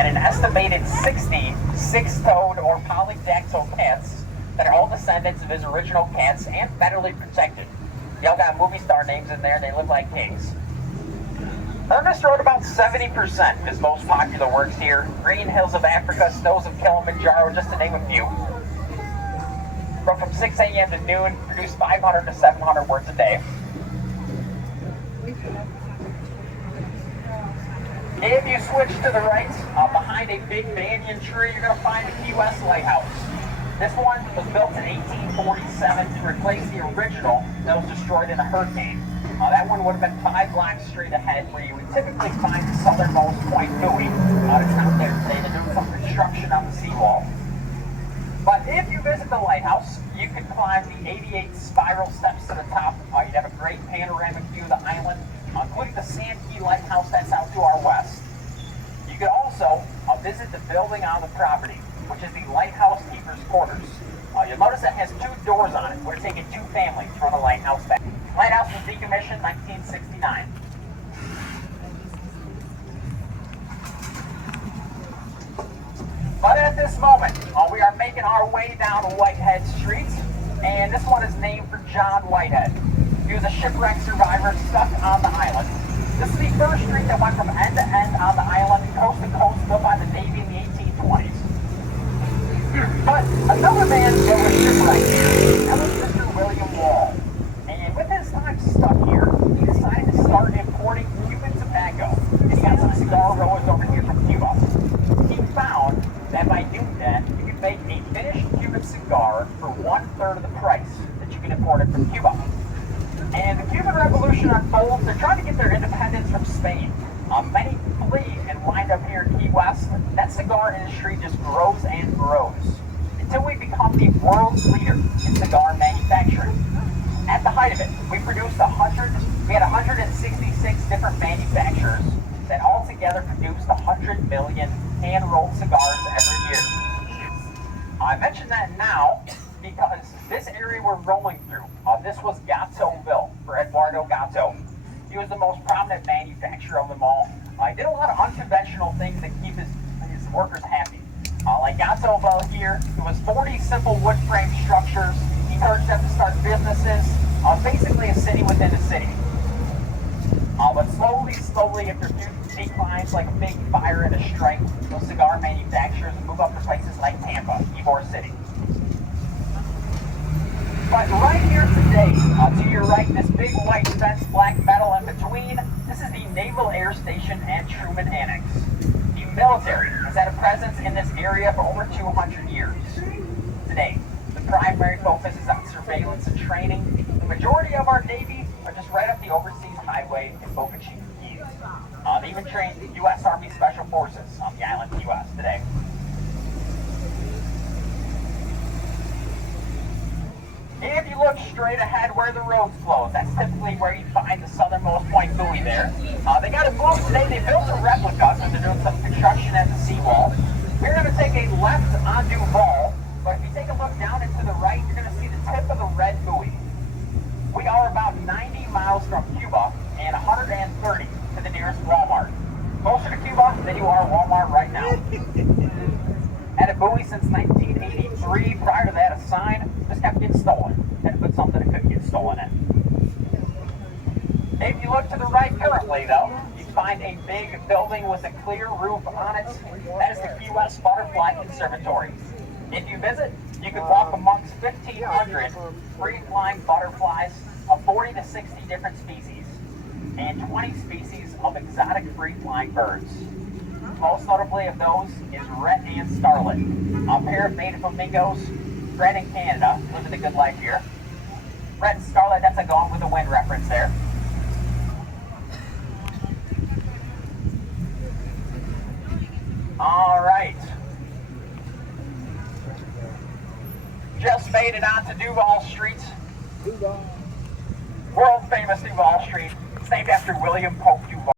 and an estimated 60 six-toed or polydactyl cats that are all descendants of his original cats and federally protected. They all got movie star names in there, and they look like kings. Ernest wrote about 70% of his most popular works here. Green Hills of Africa, Snows of Kilimanjaro, just to name a few. Wrote from 6 a.m. to noon, produced 500 to 700 words a day. If you switch to the right, behind a big banyan tree, you're going to find the Key West Lighthouse. This one was built in 1847 to replace the original that was destroyed in a hurricane. That one would have been 5 blocks straight ahead, where you would typically find the southernmost Point Buoy. It's not there today. They're doing some construction on the seawall. But if you visit the lighthouse, you can climb the 88 spiral steps to the top. You'd have a great panoramic view of the island, including the Sand Key Lighthouse that's out to our west. You could also visit the building on the property, which is the lighthouse keeper's quarters. You'll notice it has 2 doors on it. We're taking 2 families from the lighthouse back. Lighthouse was decommissioned in 1969. But at this moment, we are making our way down Whitehead Street, and this one is named for John Whitehead. He was a shipwreck survivor stuck on the island. This is the first street that went from end to end on the island, coast to coast, built by the Navy in the 1820s. But another man that was shipwrecked here, that was Mr. William Wall. And with his time stuck here, he decided to start importing Cuban tobacco. And he got some cigar rollers over here from Cuba. He found that by doing that, you could make a finished Cuban cigar for 1/3 of the price that you can import it from Cuba. And the Cuban Revolution unfolds. They're trying to get their independence from Spain. Many flee and wind up here in Key West. That cigar industry just grows and grows until we become the world's leader in cigar manufacturing. At the height of it, we had 166 different manufacturers that all together produced 100 million hand-rolled cigars every year. I mention that now because this area we're rolling through, this was Gattoville for Eduardo Gatto. He was the most prominent manufacturer of them all. He did a lot of unconventional things that keep his workers happy. Like Gattoville here, it was 40 simple wood frame structures. He encouraged them to start businesses, basically a city within a city. But slowly, if their declines like a big fire and a strike, those cigar manufacturers move up to places like Tampa, Ybor City. But right here today, to your right, this big white fence, black metal in between, this is the Naval Air Station and Truman Annex. The military has had a presence in this area for over 200 years. Today, the primary focus is on surveillance and training. The majority of our Navy are just right up the overseas highway in Boca Chica, Keys. They even train the U.S. Army Special Forces on the island of Key West today. If you look straight ahead where the road's closed, that's typically where you find the southernmost Point Buoy there. They got it moved today. They built a replica because they're doing some construction at the seawall. We're going to take a left on Duval, but if you take a look down and to the right, you're going to see the tip of the red buoy. We are about 90 miles from Cuba and 130 to the nearest Walmart. Closer to Cuba than you are Walmart right now. Had a buoy since 1983. Prior to that, a sign just kept getting stolen. Had to put something that couldn't get stolen in. If you look to the right currently, though, you find a big building with a clear roof on it. That is the Key West Butterfly Conservatory. If you visit, you can walk amongst 1,500 free-flying butterflies of 40 to 60 different species and 20 species of exotic free-flying birds. Most notably of those is Red and Scarlet, a pair of mated flamingos bred in Canada, living the good life here. Red and Scarlet, that's a Gone with the Wind reference there. All right. Just made it onto Duval Street. World famous Duval Street. It's named after William Pope Duval.